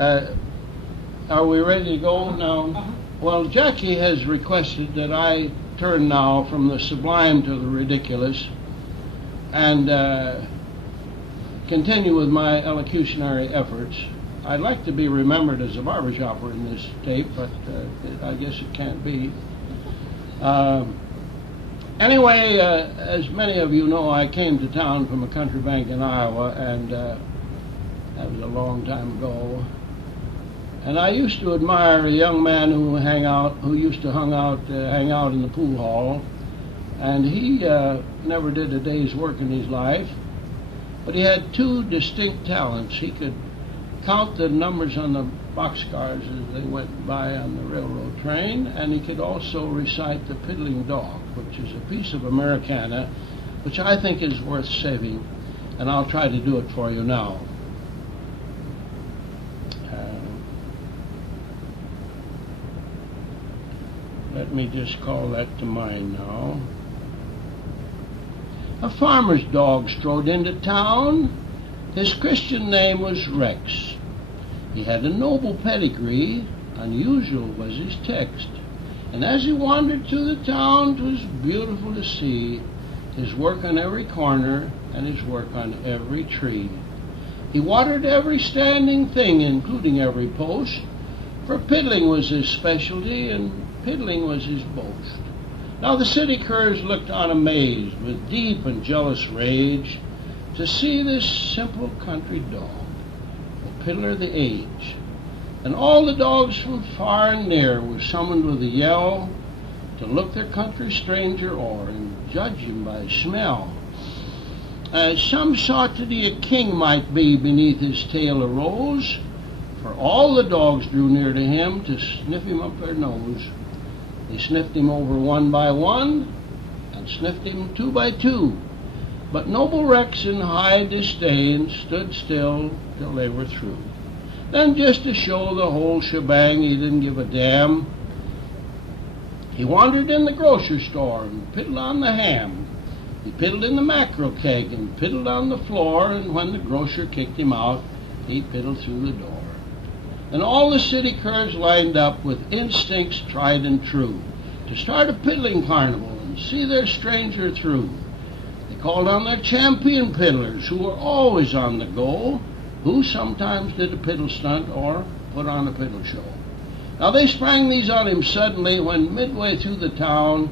Are we ready to go now? Well, Jackie has requested that I turn now from the sublime to the ridiculous and continue with my elocutionary efforts. I'd like to be remembered as a barbershopper in this tape, but I guess it can't be. Anyway, as many of you know, I came to town from a country bank in Iowa, and that was a long time ago. And I used to admire a young man who used to hang out in the pool hall, and he never did a day's work in his life, but he had two distinct talents. He could count the numbers on the boxcars as they went by on the railroad train, and he could also recite the Piddling Dog, which is a piece of Americana, which I think is worth saving, and I'll try to do it for you now. Let me just call that to mind now. A farmer's dog strode into town. His Christian name was Rex. He had a noble pedigree, unusual was his text. And as he wandered through the town, 'twas beautiful to see his work on every corner and his work on every tree. He watered every standing thing, including every post, for piddling was his specialty and piddling was his boast. Now the city curs looked on amazed with deep and jealous rage to see this simple country dog, the piddler of the age. And all the dogs from far and near were summoned with a yell to look their country stranger o'er and judge him by smell. As some sought to be a king might be beneath his tail arose, for all the dogs drew near to him to sniff him up their nose. They sniffed him over one by one, and sniffed him two by two. But noble Rex in high disdain stood still till they were through. Then just to show the whole shebang, he didn't give a damn, he wandered in the grocery store and piddled on the ham. He piddled in the mackerel keg and piddled on the floor, and when the grocer kicked him out, he piddled through the door. And all the city curs lined up with instincts tried and true to start a piddling carnival and see their stranger through. They called on their champion piddlers who were always on the go, who sometimes did a piddle stunt or put on a piddle show. Now they sprang these on him suddenly when midway through the town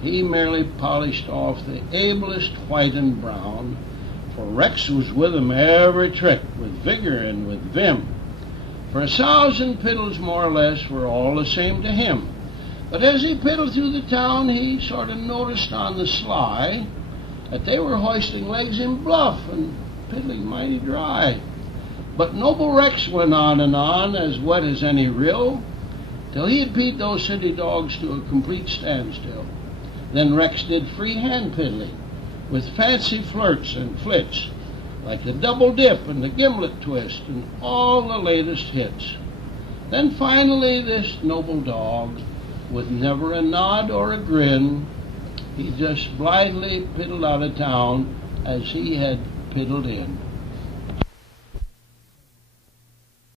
he merely polished off the ablest white and brown, for Rex was with him every trick with vigor and with vim. For 1,000 piddles more or less were all the same to him. But as he piddled through the town, he sort of noticed on the sly that they were hoisting legs in bluff and piddling mighty dry. But noble Rex went on, as wet as any rill, till he had beat those city dogs to a complete standstill. Then Rex did free hand piddling, with fancy flirts and flits, like the double dip and the gimlet twist and all the latest hits. Then finally this noble dog, with never a nod or a grin, he just blithely piddled out of town as he had piddled in.